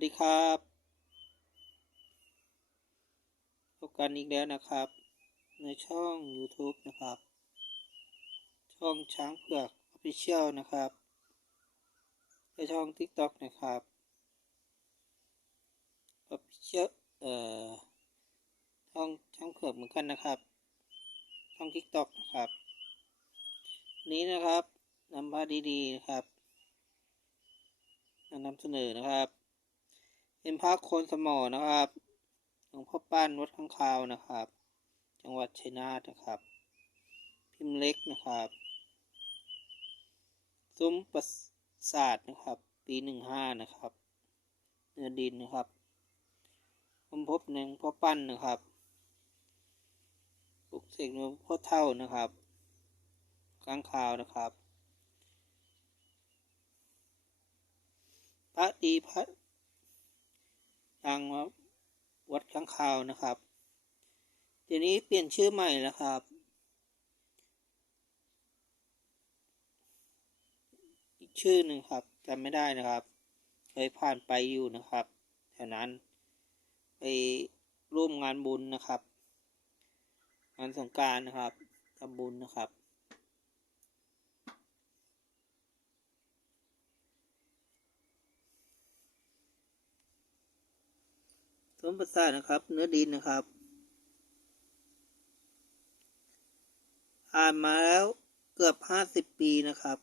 วัสดีครับพบกันอีกแล้วนะครับ ในช่อง YouTube นะครับ ช่องช้างเผือก Official นะครับและช่อง TikTok นะครับ Official เอ่อช่องช้างเผือกเหมือนกันนะครับ ช่อง TikTok นะครับ นี้นะครับนำภาดีๆนะครับนำเสนอนะครับ เป็นพระโคนสมอนะครับหลวงพ่อป้านวัดข้างคาวนะครับ จังหวัดชัยนาทนะครับ พิมพ์เล็กนะครับ ซุ้มประสาทนะครับ ปีหนึ่งห้านะครับ เนื้อดินนะครับผมพบหนึ่งพ่อปั้นนะครับปลุกเสกหลวงพ่อเท่านะครับข้างคาวนะครับ พระดีพระ ดังวัดข้างคาวนะครับเดี๋ยวนี้เปลี่ยนชื่อใหม่แล้วครับ อีกชื่อหนึ่งครับจำไม่ได้นะครับ เคยผ่านไปอยู่นะครับ แถวนั้น ไปร่วมงานบุญนะครับ งานสงการนะครับทำบุญนะครับ สมประสาทนะครับ เนื้อดินนะครับผ่านมาแล้วเกือบห้าสิบปีนะครับ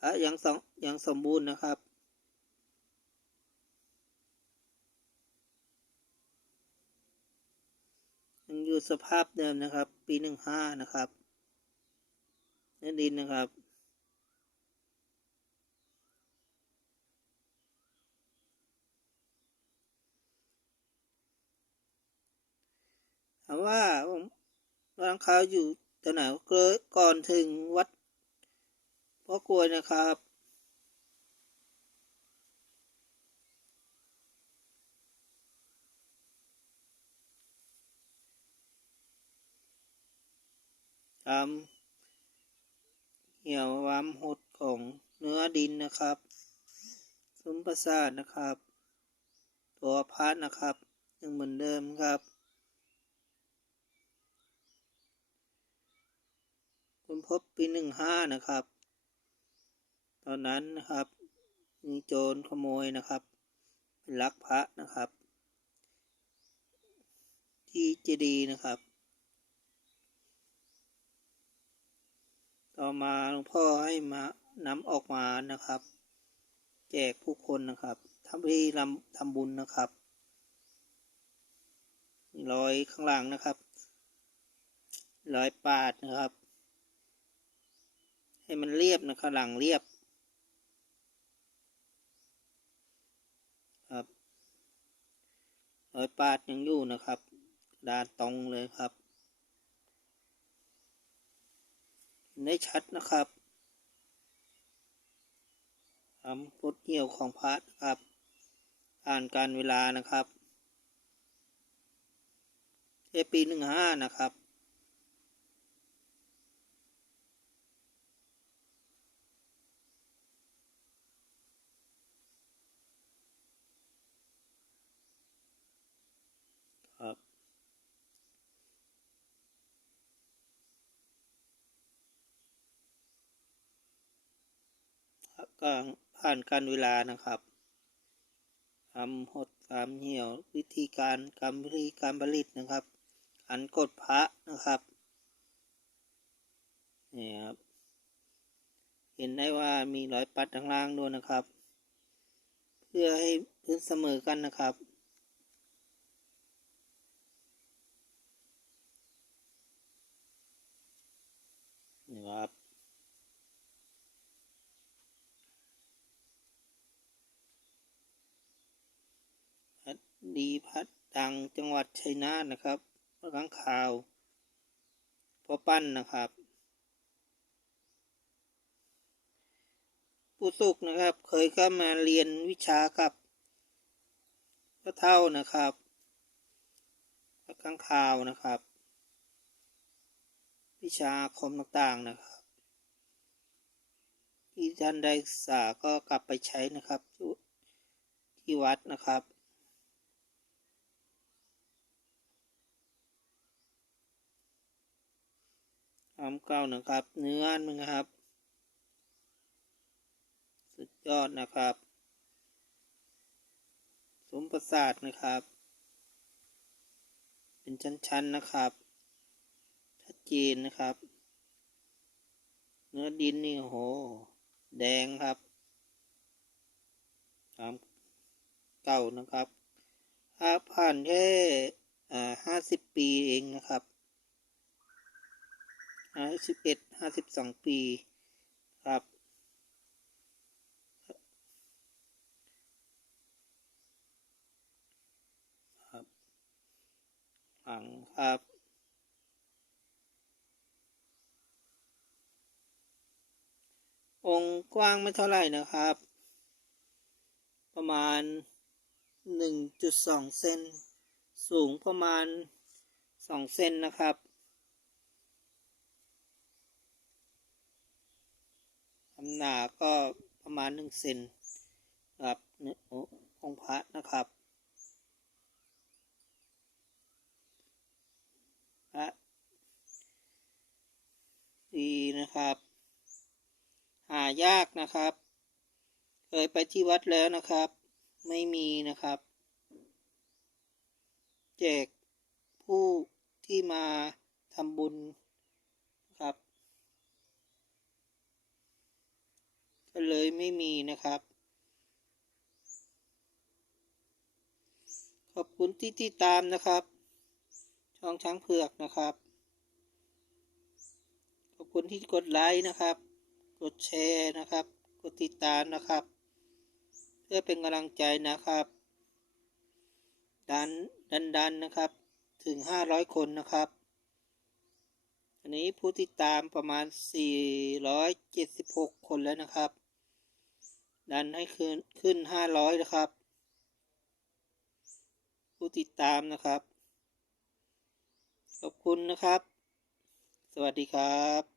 พระยังสองยังสมบูรณ์นะครับยังอยู่สภาพเดิมนะครับ ปีหนึ่งห้านะครับเนื้อดินนะครับ ถาม ว่าผมร้านค้าอยู่แถวไหนเกิดก่อนถึงวัดพ่อกลวยนะครับ ตามเหี่ยววามหดของเนื้อดินนะครับ ซุ้มประสาทนะครับ ตัวพัดนะครับยังเหมือนเดิมครับ ค้นพบปีหนึ่งห้านะครับ ตอนนั้นนะครับ มีโจรขโมยนะครับเป็นลักพระนะครับ ที่เจดีนะครับ ต่อมาหลวงพ่อให้มานำออกมานะครับ แจกผู้คนนะครับทำพิธีรำทำบุญนะครับรอยข้างหลังนะครับรอยปาดนะครับ ให้มันเรียบนะครับหลังเรียบครับรอยปาดยังอยู่นะครับดานตรงเลยครับเห็นได้ชัดนะครับทำพดเหี่ยวของพระนะครับ อ่านการเวลานะครับเอปีหนึ่งห้านะครับ ก็ผ่านการเวลานะครับทำหดทำเหี่ยววิธีการกรรมวิธีการผลิตนะครับ อันกดพระนะครับนี่ครับ เห็นได้ว่ามีรอยปัดทางล่างด้วยนะครับ เพื่อให้พื้นเสมอกันนะครับ นี่ครับ พั ดีพัดดังจังหวัดชัยนาทนะครับครั้งข่าวพ่อปั้นนะครับ ผู้สุกนะครับ เคยเข้ามาเรียนวิชากับพระเท่านะครับพระข้างข่าวนะครับ วิชาคมต่างๆนะครับที่ท่านได้ศึกษาก็กลับไปใช้นะครับ ที่วัดนะครับ ความเก่านะครับ เนื้อมันนะครับ สุดยอดนะครับ สมประสาทนะครับ เป็นชั้นๆนะครับชัดเจนนะครับ เนื้อดินนี่โห แดงครับความเก่านะครับ ถ้าผ่านแค่ห้าสิบปีเองนะครับ ห้าสิบเอ็ดห้าสิบสองปีครับ ครับหลังครับองค์กว้างไม่เท่าไหร่นะครับ ประมาณ 1.2 เซน สูงประมาณ 2 เซนนะครับ น้ำหนาก็ประมาณ1เซนครับเนื้อองค์พระนะครับพระดีนะครับ หายากนะครับ เคยไปที่วัดแล้วนะครับ ไม่มีนะครับ แจกผู้ที่มาทำบุญนะครับ ก็ เลยไม่มีนะครับ ขอบคุณที่ติดตามนะครับ ช่องช้างเผือกนะครับ ขอบคุณที่กดไลค์นะครับ กดแชร์นะครับ กดติดตามนะครับ เพื่อเป็นกำลังใจนะครับ ดันดันดันนะครับถึง 500 คนนะครับ อันนี้ผู้ติดตามประมาณ 476 คนแล้วนะครับ ดันให้ขึ้นขึ้น500นะครับ ผู้ติดตามนะครับ ขอบคุณนะครับ สวัสดีครับ